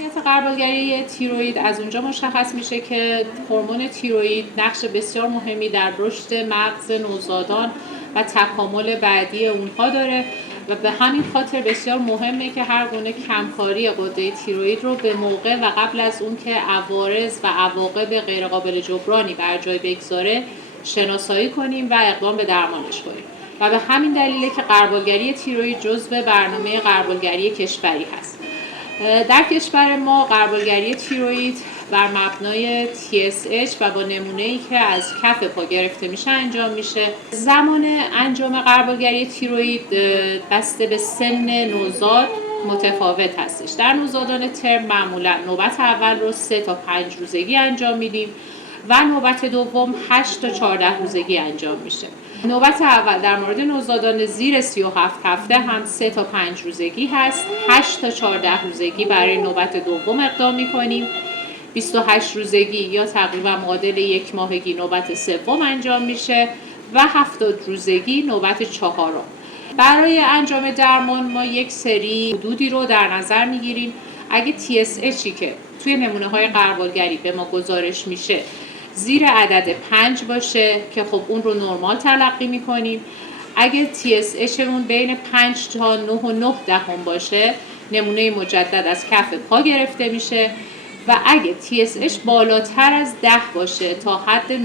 اهمیت غربالگری تیروئید از اونجا مشخص میشه که هورمون تیروئید نقش بسیار مهمی در رشد مغز نوزادان و تکامل بعدی اونها داره و به همین خاطر بسیار مهمه که هر گونه کمکاری غده تیروئید رو به موقع و قبل از اون که عوارض و عواقب غیرقابل جبرانی بر جای بگذاره شناسایی کنیم و اقدام به درمانش کنیم و به همین دلیله که غربالگری تیروئید جزو برنامه غربالگری کشوری هست. در کشور ما غربالگری تیروئید بر مبنای TSH و با نمونه‌ای که از کف پا گرفته میشه انجام میشه. زمان انجام غربالگری تیروئید بسته به سن نوزاد متفاوت هستش. در نوزادان ترم معمولا نوبت اول رو 3 تا 5 روزگی انجام میدیم و نوبت دوم 8 تا 14 روزگی انجام میشه. نوبت اول در مورد نوزادان زیر 37 هفته هم 3 تا 5 روزگی هست. 8 تا 14 روزگی برای نوبت دوم اقدام میکنیم. 28 روزگی یا تقریبا معادل 1 ماهگی نوبت سوم انجام میشه و 70 روزگی نوبت چهارم. برای انجام درمان ما یک سری حدودی رو در نظر میگیریم. اگه TSHی که توی نمونه های غربالگری به ما گزارش میشه زیر عدد 5 باشه که خب اون رو نرمال تلقی میکنیم. اگه TSHمون بین 5 تا 9.9 باشه نمونه مجدد از کف پا گرفته میشه و اگه TSH بالاتر از 10 باشه تا حد 19.9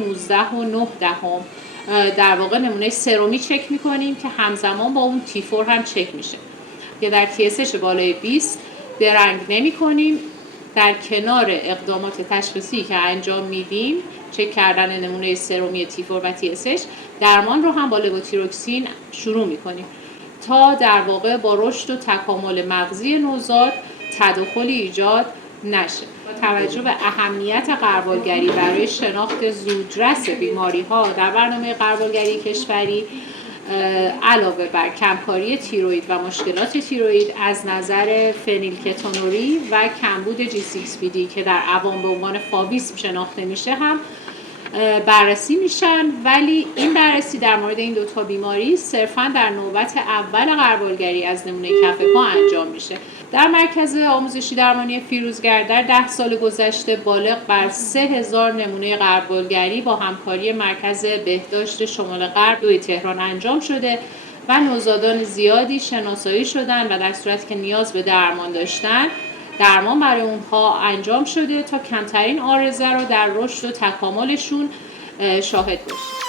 در واقع نمونه سرومی چک میکنیم که همزمان با اون T4 هم چک میشه که در TSH بالای 20 درنگ نمی کنیم. در کنار اقدامات تشخیصی که انجام میدیم چک کردن نمونه سرومی T4 و TSH درمان رو هم با لووتیروکسین شروع میکنیم تا در واقع با رشد و تکامل مغزی نوزاد تداخلی ایجاد نشه. با توجه به اهمیت غربالگری برای شناخت زودرس بیماری‌ها در برنامه غربالگری کشوری علاوه بر کمکاری تیروئید و مشکلات تیروئید از نظر فنیلکتونوری و کمبود G6PD که در عوام به عنوان فابیسم شناخته میشه هم بررسی میشن، ولی این بررسی در مورد این دوتا بیماری صرفاً در نوبت اول غربالگری از نمونه کف پا انجام میشه. در مرکز آموزشی درمانی فیروزگر در 10 سال گذشته بالغ بر 3000 نمونه غربالگری با همکاری مرکز بهداشت شمال غرب دوی تهران انجام شده و نوزادان زیادی شناسایی شدن و در صورتی که نیاز به درمان داشتن درمان برای اونها انجام شده تا کمترین عارضه رو در رشد و تکاملشون شاهد باشیم.